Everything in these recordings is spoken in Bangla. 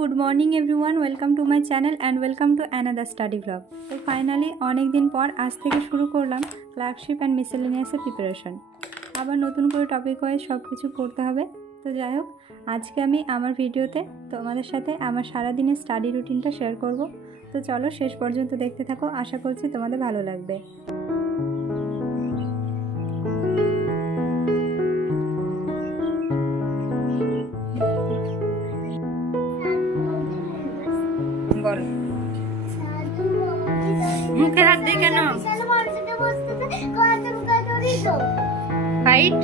Good morning everyone, welcome to my channel and welcome to another study blog. তো ফাইনালি অনেক দিন পর আজ থেকে শুরু করলাম ক্লার্কশিপ অ্যান্ড মিসেলেনিয়াসের প্রিপারেশন। আবার নতুন করে টপিক ওয়াইজ সব কিছু পড়তে হবে। তো যাই হোক, আজকে আমি আমার ভিডিওতে তোমাদের সাথে আমার সারাদিনের স্টাডি রুটিনটা শেয়ার করব। তো চলো শেষ পর্যন্ত দেখতে থাকো, আশা করছি তোমাদের ভালো লাগবে। বল, মুখে হাত দিয়ে কেন? ফাইট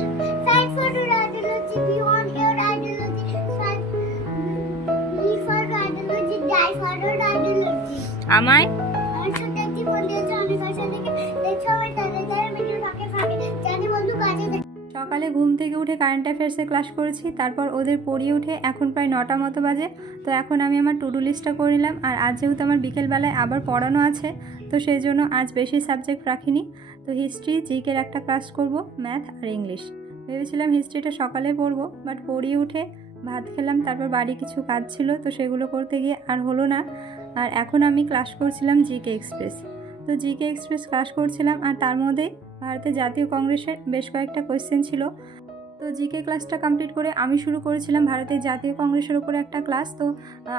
আমায় সকালে ঘুম থেকে উঠে কারেন্ট অ্যাফেয়ার্সের ক্লাস করেছি, তারপর ওদের পড়িয়ে উঠে এখন প্রায় 9টা মতো বাজে। তো এখন আমি আমার টু ডু লিস্টটা করে নিলাম। আর আজ যেহেতু আমার বিকেলবেলায় আবার পড়ানো আছে, তো সেই জন্য আজ বেশি সাবজেক্ট রাখিনি। তো হিস্ট্রি, জিকের একটা ক্লাস করব, ম্যাথ আর ইংলিশ। ভেবেছিলাম হিস্ট্রিটা সকালে পড়বো, বাট পড়িয়ে উঠে ভাত খেলাম, তারপর বাড়ি কিছু কাজ ছিল, তো সেগুলো করতে গিয়ে আর হলো না। আর এখন আমি ক্লাস করছিলাম জিকে এক্সপ্রেস। তো জিকে এক্সপ্রেস ক্লাস করছিলাম, আর তার মধ্যে ভারতের জাতীয় কংগ্রেসের বেশ কয়েকটা কোয়েশ্চেন ছিল। তো জিকে ক্লাসটা কমপ্লিট করে আমি শুরু করেছিলাম ভারতের জাতীয় কংগ্রেসের উপরে একটা ক্লাস। তো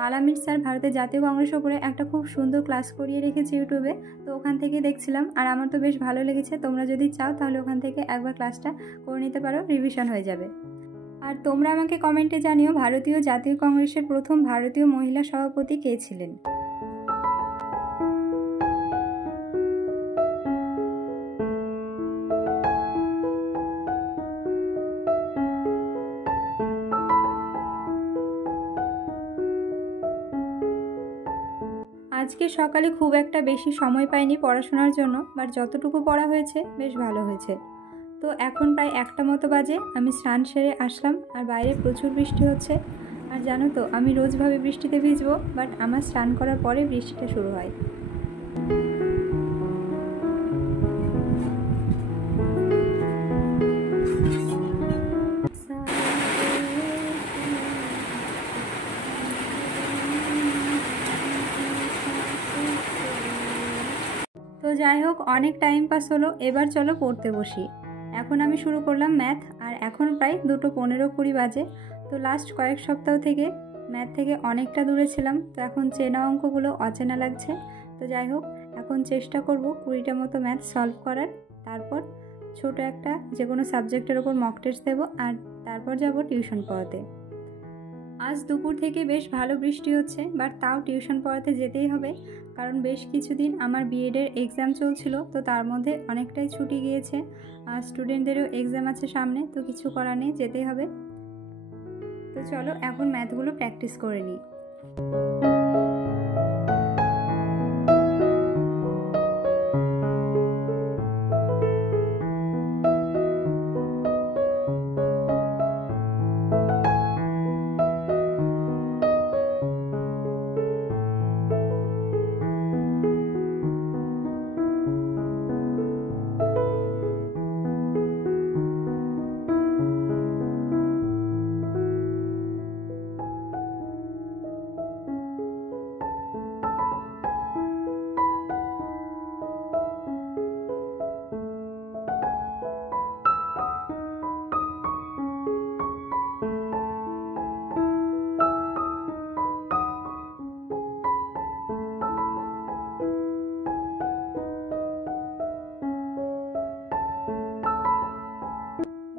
আলামিন স্যার ভারতের জাতীয় কংগ্রেসের উপরে একটা খুব সুন্দর ক্লাস করিয়ে রেখেছে ইউটিউবে, তো ওখান থেকে দেখছিলাম। আর আমার তো বেশ ভালো লেগেছে। তোমরা যদি চাও তাহলে ওখান থেকে একবার ক্লাসটা করে নিতে পারো, রিভিশন হয়ে যাবে। আর তোমরা আমাকে কমেন্টে জানিও ভারতীয় জাতীয় কংগ্রেসের প্রথম ভারতীয় মহিলা সভাপতি কে ছিলেন। আজকে সকালে খুব একটা বেশি সময় পাইনি পড়াশোনার জন্য, বাট যতটুকু পড়া হয়েছে বেশ ভালো হয়েছে। তো এখন প্রায় 1টা মতো বাজে, আমি স্নান সেরে আসলাম। আর বাইরে প্রচুর বৃষ্টি হচ্ছে। আর জানো তো, আমি রোজভাবে বৃষ্টিতে ভিজবো, বাট আমার স্নান করার পরে বৃষ্টিটা শুরু হয়। তো যাই হোক, অনেক টাইম পাস হলো, এবার চলো পড়তে বসি। এখন আমি শুরু করলাম ম্যাথ, আর এখন প্রায় 2:15-20 বাজে। তো লাস্ট কয়েক সপ্তাহ থেকে ম্যাথ থেকে অনেকটা দূরে ছিলাম, তো এখন চেনা অঙ্কগুলো অচেনা লাগছে। তো যাই হোক, এখন চেষ্টা করব 20টা মতো ম্যাথ সলভ করার। তারপর ছোট একটা যে কোনো সাবজেক্টের ওপর মক টেস্ট দেবো, আর তারপর যাব টিউশন পড়াতে। আজ দুপুর থেকে বেশ ভালো বৃষ্টি হচ্ছে, বাট তাও টিউশন পড়াতে যেতেই হবে, কারণ বেশ কিছুদিন আমার বিএডের এক্সাম চলছিল, তো তার মধ্যে অনেকটাই ছুটি গিয়েছে। আর স্টুডেন্টদেরও এক্সাম আছে সামনে, তো কিছু করার নেই, যেতেই হবে। তো চলো এখন ম্যাথগুলো প্র্যাকটিস করে নিই।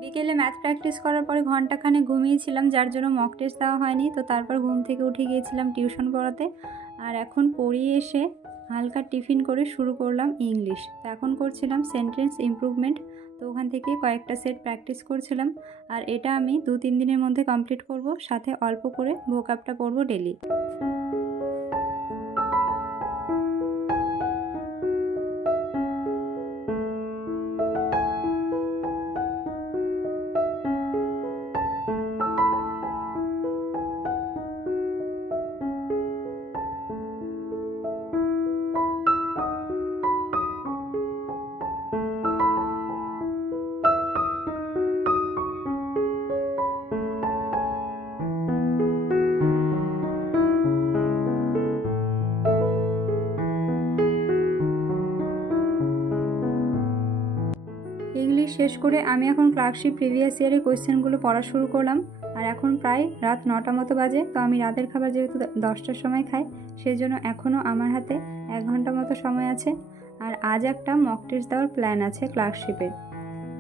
বিকেলে ম্যাথ প্র্যাকটিস করার পরে ঘন্টাখানে ঘুমিয়েছিলাম, যার জন্য মক টেস্ট দেওয়া হয়নি। তো তারপর ঘুম থেকে উঠে গিয়েছিলাম টিউশন পড়াতে। আর এখন পড়িয়ে এসে হালকা টিফিন করে শুরু করলাম ইংলিশ। তো এখন করছিলাম সেন্টেন্স ইমপ্রুভমেন্ট। তো ওখান থেকে কয়েকটা সেট প্র্যাকটিস করছিলাম। আর এটা আমি 2-3 দিনের মধ্যে কমপ্লিট করব, সাথে অল্প করে ভোকাবটা পড়বো ডেলি। শেষ করে আমি এখন ক্লার্কশিপ প্রিভিয়াস ইয়ারের কোয়েশ্চেনগুলো পড়া শুরু করলাম। আর এখন প্রায় রাত 9টা মতো বাজে। তো আমি রাতের খাবার যেহেতু 10টার সময় খাই, সেই জন্য এখনও আমার হাতে 1 ঘন্টা মতো সময় আছে। আর আজ একটা মক টেস্ট দেওয়ার প্ল্যান আছে ক্লার্কশিপে,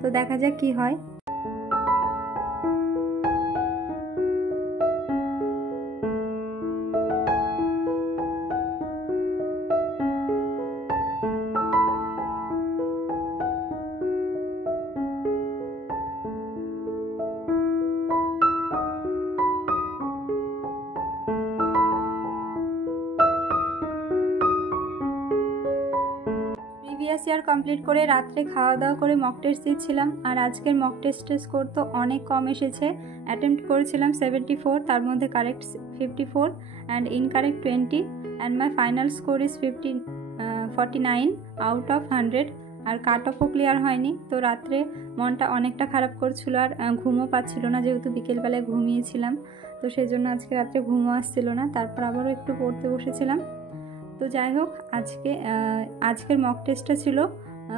তো দেখা যাক কি হয়। প্রিভিয়াস ইয়ার কমপ্লিট করে রাত্রে খাওয়া দাওয়া করে মক টেস্ট দিচ্ছিলাম। আর আজকের মক টেস্টের স্কোর তো অনেক কম এসেছে। অ্যাটেম্প্ট করেছিলাম 74, তার মধ্যে correct 54 and incorrect 20 and my final score is 49 out of 100। আর কাট অফও ক্লিয়ার হয়নি। তো রাত্রে মনটা অনেকটা খারাপ করছিল আর ঘুমও পাচ্ছিল না, যেহেতু বিকেলবেলায় ঘুমিয়েছিলাম। তো সেই জন্য আজকে রাত্রে ঘুমও আসছিল না। তারপর আবারও একটু পড়তে বসেছিলাম। তো যাই হোক, আজকের মক টেস্টটা ছিল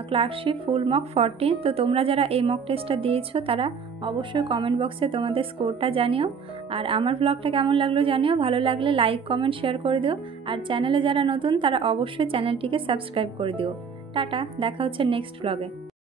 ক্লার্কশিপ ফুল মক 14। তো তোমরা যারা এই মক টেস্টটা দিয়েছো তারা অবশ্যই কমেন্ট বক্সে তোমাদের স্কোরটা জানিও। আর আমার ব্লগটা কেমন লাগলো জানিও। ভালো লাগলে লাইক কমেন্ট শেয়ার করে দিও। আর চ্যানেলে যারা নতুন তারা অবশ্যই চ্যানেলটিকে সাবস্ক্রাইব করে দিও। টাটা, দেখা হচ্ছে নেক্সট ব্লগে।